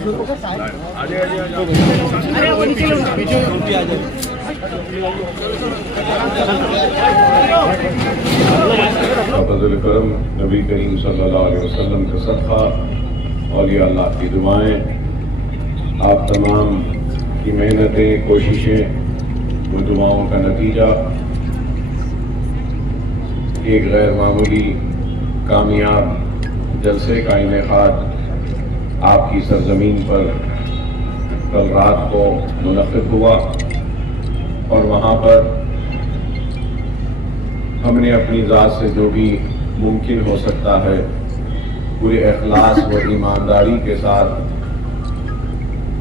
فضل کرم نبی کریم صلی اللہ علیہ وسلم کا صدقہ، اولیاء اللہ کی دعائیں، آپ تمام کی محنتیں، کوششیں، وہ دعاؤں کا نتیجہ ایک غیر معمولی کامیاب جلسے کا انعقاد آپ کی سرزمین پر کل رات کو منعقد ہوا، اور وہاں پر ہم نے اپنی ذات سے جو بھی ممکن ہو سکتا ہے پورے اخلاص و ایمانداری کے ساتھ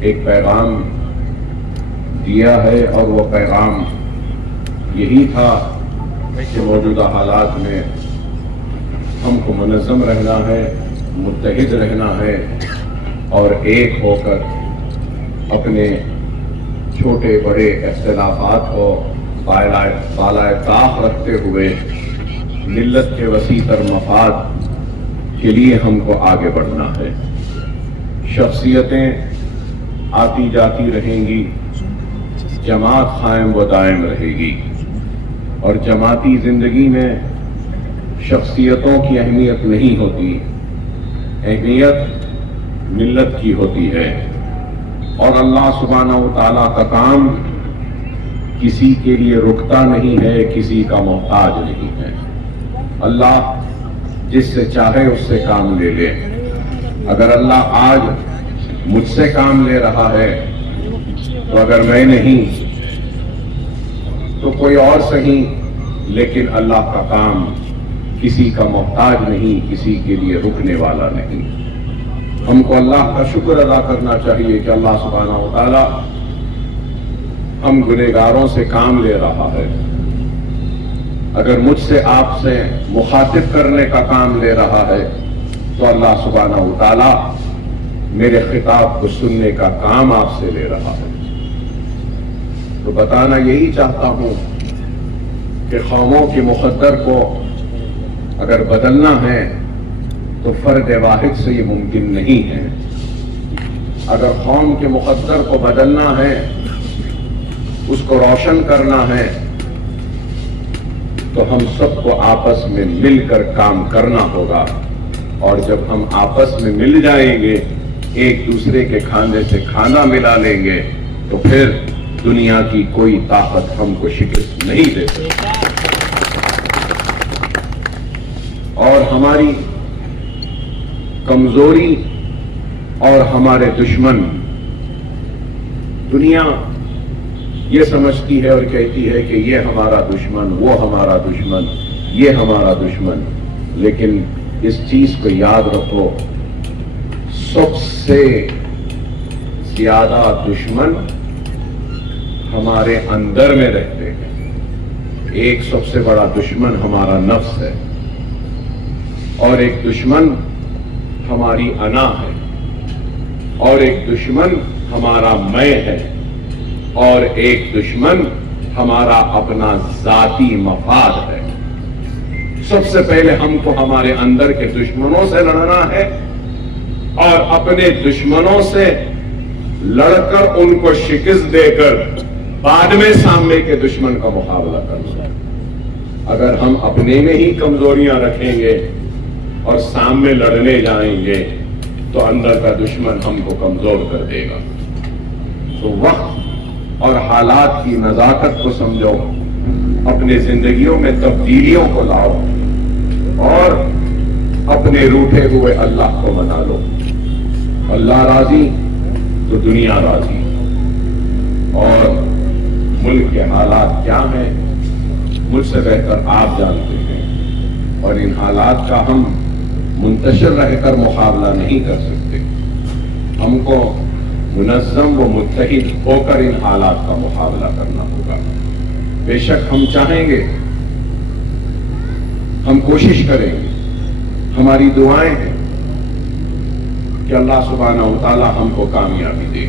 ایک پیغام دیا ہے، اور وہ پیغام یہی تھا کہ موجودہ حالات میں ہم کو منظم رہنا ہے، متحد رہنا ہے، اور ایک ہو کر اپنے چھوٹے بڑے اختلافات کو بالائے طاق رکھتے ہوئے ملت کے وسیع تر مفاد کے لیے ہم کو آگے بڑھنا ہے۔ شخصیتیں آتی جاتی رہیں گی، جماعت قائم و دائم رہے گی، اور جماعتی زندگی میں شخصیتوں کی اہمیت نہیں ہوتی، اہمیت ملت کی ہوتی ہے، اور اللہ سبحانہ و تعالیٰ کا کام کسی کے لیے رکتا نہیں ہے، کسی کا محتاج نہیں ہے۔ اللہ جس سے چاہے اس سے کام لے لے۔ اگر اللہ آج مجھ سے کام لے رہا ہے تو اگر میں نہیں تو کوئی اور صحیح، لیکن اللہ کا کام کسی کا محتاج نہیں، کسی کے لیے رکنے والا نہیں۔ ہم کو اللہ کا شکر ادا کرنا چاہیے کہ اللہ سبحانہ و تعالی ہم گنہگاروں سے کام لے رہا ہے۔ اگر مجھ سے آپ سے مخاطب کرنے کا کام لے رہا ہے تو اللہ سبحانہ و تعالی میرے خطاب کو سننے کا کام آپ سے لے رہا ہے۔ تو بتانا یہی چاہتا ہوں کہ قوموں کے مقدر کو اگر بدلنا ہے تو فرد واحد سے یہ ممکن نہیں ہے۔ اگر قوم کے مقدر کو بدلنا ہے، اس کو روشن کرنا ہے، تو ہم سب کو آپس میں مل کر کام کرنا ہوگا، اور جب ہم آپس میں مل جائیں گے، ایک دوسرے کے کھانے سے کھانا ملا لیں گے، تو پھر دنیا کی کوئی طاقت ہم کو شکست نہیں دے سکتی۔ اور ہماری کمزوری اور ہمارے دشمن، دنیا یہ سمجھتی ہے اور کہتی ہے کہ یہ ہمارا دشمن، وہ ہمارا دشمن، یہ ہمارا دشمن، لیکن اس چیز کو یاد رکھو، سب سے زیادہ دشمن ہمارے اندر میں رہتے ہیں۔ ایک سب سے بڑا دشمن ہمارا نفس ہے، اور ایک دشمن ہماری انا ہے، اور ایک دشمن ہمارا میں ہے، اور ایک دشمن ہمارا اپنا ذاتی مفاد ہے۔ سب سے پہلے ہم کو ہمارے اندر کے دشمنوں سے لڑنا ہے، اور اپنے دشمنوں سے لڑ کر ان کو شکست دے کر بعد میں سامنے کے دشمن کا مقابلہ کرنا ہے۔ اگر ہم اپنے میں ہی کمزوریاں رکھیں گے اور سامنے لڑنے جائیں گے تو اندر کا دشمن ہم کو کمزور کر دے گا۔ تو وقت اور حالات کی نزاکت کو سمجھو، اپنے زندگیوں میں تبدیلیوں کو لاؤ، اور اپنے روٹھے ہوئے اللہ کو منا لو۔ اللہ راضی تو دنیا راضی۔ اور ملک کے حالات کیا ہیں مجھ سے بہتر آپ جانتے ہیں، اور ان حالات کا ہم منتشر رہ کر مقابلہ نہیں کر سکتے۔ ہم کو منظم و متحد ہو کر ان حالات کا مقابلہ کرنا ہوگا۔ بے شک ہم چاہیں گے، ہم کوشش کریں گے، ہماری دعائیں ہیں کہ اللہ سبحانہ و تعالی ہم کو کامیابی دے،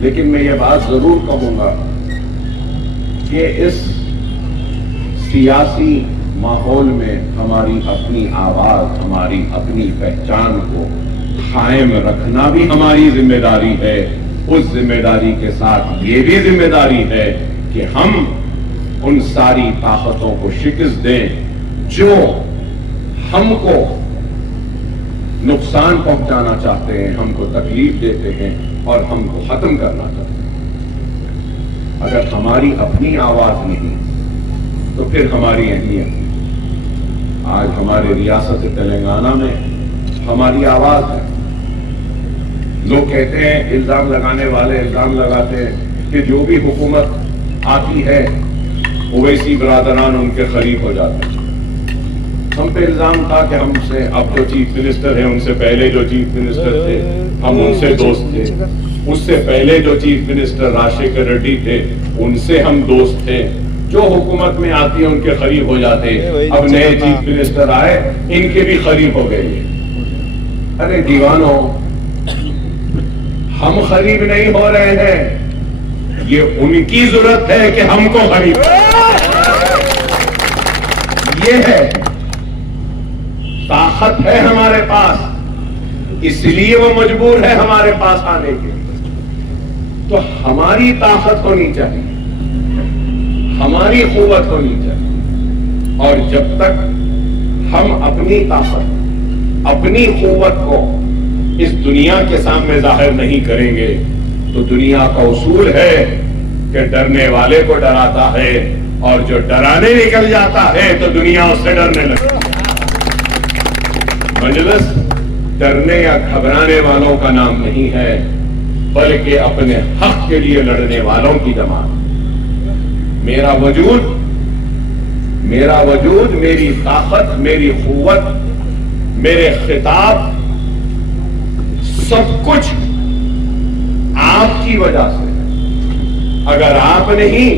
لیکن میں یہ بات ضرور کہوں گا کہ اس سیاسی ماحول میں ہماری اپنی آواز، ہماری اپنی پہچان کو कायम रखना भी हमारी जिम्मेदारी है। उस जिम्मेदारी के साथ ये भी जिम्मेदारी है कि हम उन सारी ताकतों को शिकस्त दें जो हमको नुकसान पहुंचाना चाहते हैं, हमको तकलीफ देते हैं और हमको खत्म करना चाहते हैं। अगर हमारी अपनी आवाज नहीं तो फिर हमारी अहमियत नहीं। आज हमारे रियासत तेलंगाना में हमारी आवाज है। लोग कहते हैं, इल्जाम लगाने वाले इल्जाम लगाते हैं कि जो भी हुकूमत आती है ओवैसी बरादरान उनके करीब हो जाते हैं। हम पे इल्जाम था कि हमसे अब जो चीफ मिनिस्टर हैं उनसे पहले जो चीफ मिनिस्टर थे हम उनसे दोस्त थे, उससे पहले जो चीफ मिनिस्टर राजशेखर रेड्डी थे उनसे हम दोस्त थे। जो हुकूमत में आती है उनके करीब हो जाते। अब नए चीफ मिनिस्टर आए, इनके भी करीब हो गए। अरे दीवानों, हम करीब नहीं हो रहे हैं, ये उनकी जरूरत है कि हमको करीब। ये है, ताकत है हमारे पास, इसलिए वो मजबूर है हमारे पास आने के। तो हमारी ताकत होनी चाहिए, हमारी कुव्वत होनी चाहिए। और जब तक हम अपनी ताकत, अपनी कुव्वत को इस दुनिया के सामने जाहिर नहीं करेंगे तो दुनिया का उसूल है कि डरने वाले को डराता है और जो डराने निकल जाता है तो दुनिया उससे डरने लगती है। मजलिस डरने या घबराने वालों का नाम नहीं है, बल्कि अपने हक के लिए लड़ने वालों की जमात। मेरा वजूद, मेरी ताकत, मेरी कुव्वत, मेरे खिताब, सब कुछ आपकी वजह से है। अगर आप नहीं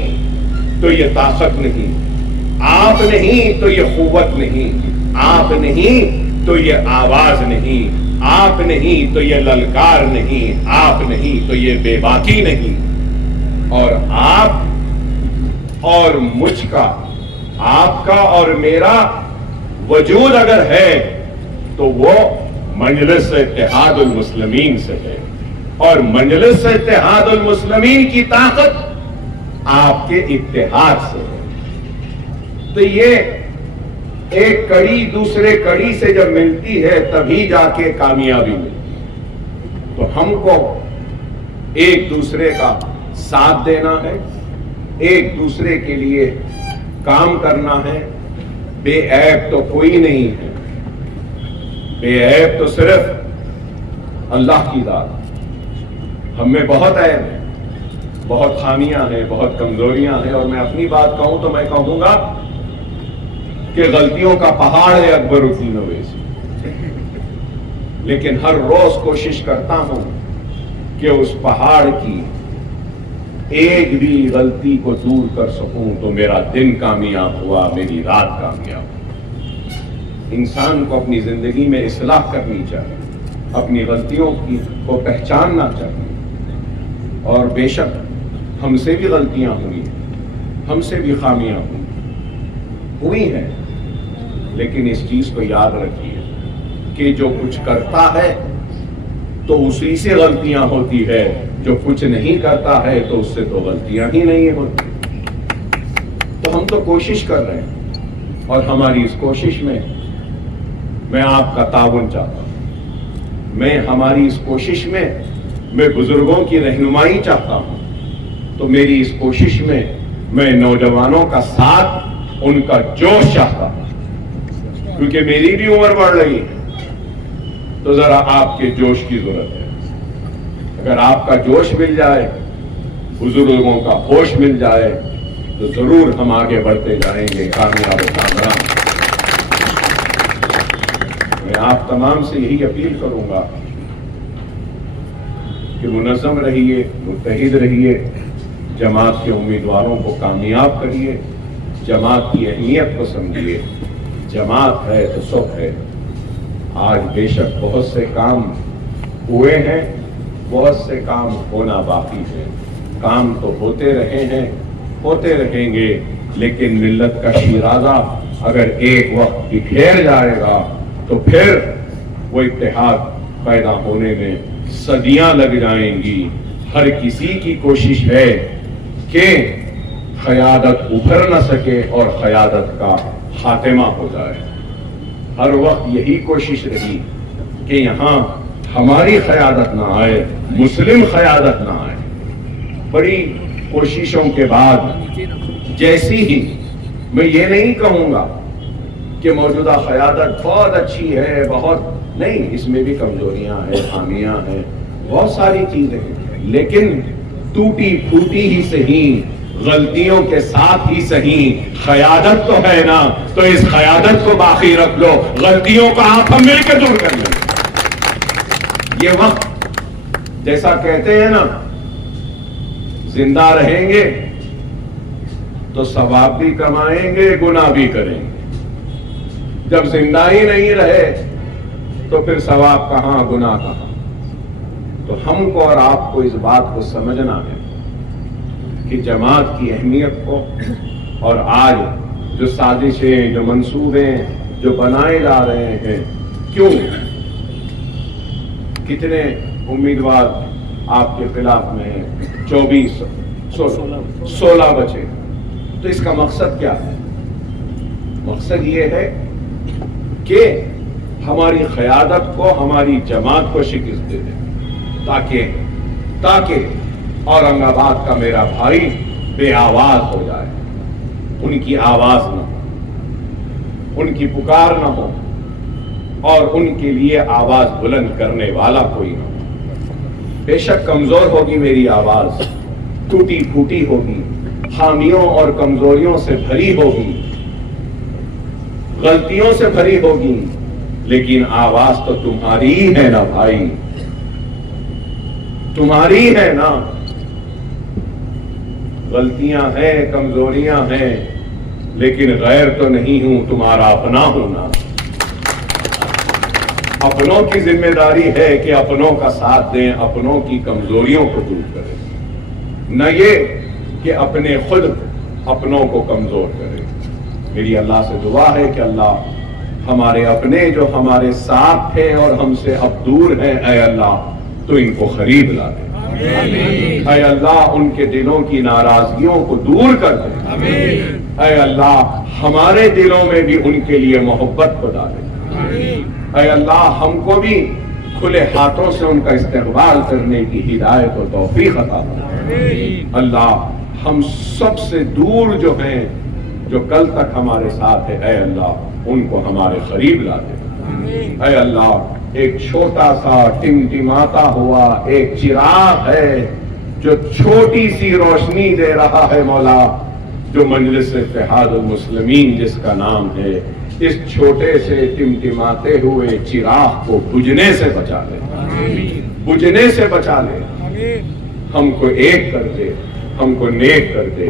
तो ये ताकत नहीं, आप नहीं तो ये कुव्वत नहीं, आप नहीं तो ये आवाज नहीं, आप नहीं तो ये ललकार नहीं, आप नहीं तो ये बेबाकी नहीं। और आप और मुझका, आपका और मेरा वजूद अगर है तो वो मजलिस इत्तेहादुल मुस्लिमीन से है। और मजलिस इत्तेहादुल मुस्लिमीन की ताकत आपके इत्तेहाद से है। तो ये एक कड़ी दूसरे कड़ी से जब मिलती है तभी जाके कामयाबी मिलती है। तो हमको एक दूसरे का साथ देना है, एक दूसरे के लिए काम करना है। बेऐब तो कोई नहीं है, बेऐब तो सिर्फ अल्लाह की जात। हम में बहुत ऐब है, बहुत खामियां हैं, बहुत कमजोरियां हैं। और मैं अपनी बात कहूं तो मैं कहूंगा कि गलतियों का पहाड़ है अकबरुद्दीन ओवैसी, लेकिन हर रोज कोशिश करता हूं कि उस पहाड़ की एक भी गलती को दूर कर सकूं तो मेरा दिन कामयाब हुआ, मेरी रात कामयाब हुई। इंसान को अपनी जिंदगी में इस्लाह करनी चाहिए, अपनी गलतियों को पहचानना चाहिए। और बेशक हमसे भी गलतियां हुई, हमसे भी खामियां हुई हैं, लेकिन इस चीज को याद रखिए कि जो कुछ करता है तो उसी से गलतियां होती है, जो कुछ नहीं करता है तो उससे तो गलतियां ही नहीं होती। तो हम तो कोशिश कर रहे हैं और हमारी इस कोशिश में मैं आपका ताउन चाहता हूं। मैं हमारी इस कोशिश में मैं बुजुर्गों की रहनुमाई चाहता हूं। तो मेरी इस कोशिश में मैं नौजवानों का साथ, उनका जोश चाहता हूं, क्योंकि मेरी भी उम्र बढ़ रही है। तो जरा आपके जोश की जरूरत है। अगर आपका जोश मिल जाए, बुजुर्गों का होश मिल जाए, तो जरूर हम आगे बढ़ते जाएंगे, कामयाब कामयाब। मैं आप तमाम से यही अपील करूंगा कि मुनज़्ज़म रहिए, मुत्तहिद रहिए, जमात के उम्मीदवारों को कामयाब करिए, जमात की अहमियत को समझिए। जमात है तो सब है। आज बेशक बहुत से काम हुए हैं, बहुत से काम होना बाकी है। काम तो होते रहे हैं, होते रहेंगे, लेकिन मिल्लत का शिराजा अगर एक वक्त बिखेर जाएगा तो फिर वो इत्तेहाद पैदा होने में सदियां लग जाएंगी। हर किसी की कोशिश है कि क़यादत उभर न सके और क़यादत का खात्मा हो जाए। हर वक्त यही कोशिश रही कि यहाँ हमारी क़यादत ना आए, मुस्लिम क़यादत ना आए। बड़ी कोशिशों के बाद जैसी ही, मैं ये नहीं कहूँगा कि मौजूदा क़यादत बहुत अच्छी है, बहुत नहीं, इसमें भी कमजोरियां हैं, खामियां हैं, बहुत सारी चीजें हैं, लेकिन टूटी फूटी ही सही, गलतियों के साथ ही सही, क़यादत तो है ना, तो इस क़यादत को बाकी रख लो, गलतियों को आप हम मिलकर दूर कर लें। ये वक्त जैसा कहते हैं ना, जिंदा रहेंगे तो सवाब भी कमाएंगे, गुनाह भी करेंगे। जब जिंदा ही नहीं रहे तो फिर सवाब कहां, गुनाह कहां। तो हमको और आपको इस बात को समझना है कि जमात की अहमियत को, और आज जो साजिशें, जो मंसूबे जो बनाए जा रहे हैं, क्यों कितने उम्मीदवार आपके खिलाफ में हैं, 16 बचे, तो इसका मकसद क्या है? मकसद ये है कि हमारी क़यादत को, हमारी जमात को शिकस्त दे दे, ताकि औरंगाबाद का मेरा भाई बेआवाज हो जाए, उनकी आवाज न हो, उनकी पुकार न हो, और उनके लिए आवाज बुलंद करने वाला कोई न हो। बेशक कमजोर होगी मेरी आवाज, टूटी फूटी होगी, खामियों और कमजोरियों से भरी होगी, गलतियों से भरी होगी, लेकिन आवाज तो तुम्हारी ही है ना भाई, तुम्हारी है ना। गलतियां हैं, कमजोरियां हैं, लेकिन गैर तो नहीं हूं, तुम्हारा अपना हूं ना। अपनों की जिम्मेदारी है कि अपनों का साथ दें, अपनों की कमजोरियों को दूर करें, न ये कि अपने खुद अपनों को कमजोर करें। मेरी अल्लाह से दुआ है कि अल्लाह हमारे अपने जो हमारे साथ थे और हमसे अब दूर हैं, ऐ अल्लाह तो इनको करीब ला दे, ऐ अल्लाह उनके दिलों की नाराजगियों को दूर कर दे, ऐ अल्लाह हमारे दिलों में भी उनके लिए मोहब्बत को डाले, ऐ अल्लाह हमको भी खुले हाथों से उनका इस्तेक़बाल करने की हिदायत और तौफीक अता फरमा। अल्लाह हम सबसे दूर जो हैं, जो कल तक हमारे साथ है, ऐ अल्लाह उनको हमारे करीब ला दे। ऐ अल्लाह एक छोटा सा टिमटिमाता हुआ एक चिराग है जो छोटी सी रोशनी दे रहा है मौला, जो मजलिस इत्तेहादुल मुस्लिमीन जिसका नाम है, इस छोटे से टिमटिमाते हुए चिराग को बुझने से बचा ले, बुझने से बचा ले। हमको एक कर दे, हमको नेक कर दे,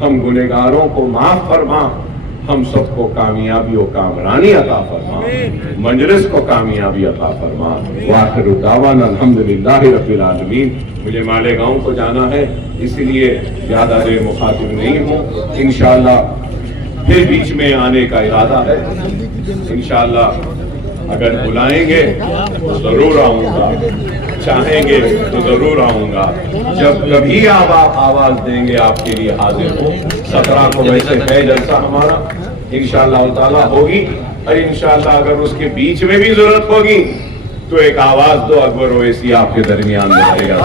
हम गुनहगारों को माफ फरमा, हम सबको कामयाबी और कामरानी अता फरमा, मजलिस को कामयाबी अता फरमा। वाखिरु दावाना अल्हम्दुलिल्लाहि रब्बिल आलमीन। मुझे मालेगांव को जाना है, इसलिए ज्यादा देर मुखातिब नहीं हूँ। इंशाअल्लाह फिर बीच में आने का इरादा है, इंशाअल्लाह अगर बुलाएंगे तो जरूर आऊंगा, चाहेंगे तो जरूर आऊंगा। जब कभी आप आवाज देंगे आपके लिए हाजिर हो। 17 को वैसे है जलसा हमारा, इंशाअल्लाह ताला होगी, और इंशाअल्लाह अगर उसके बीच में भी जरूरत होगी तो एक आवाज दो, अकबर ओवैसी आपके दरमियान में रहेगा।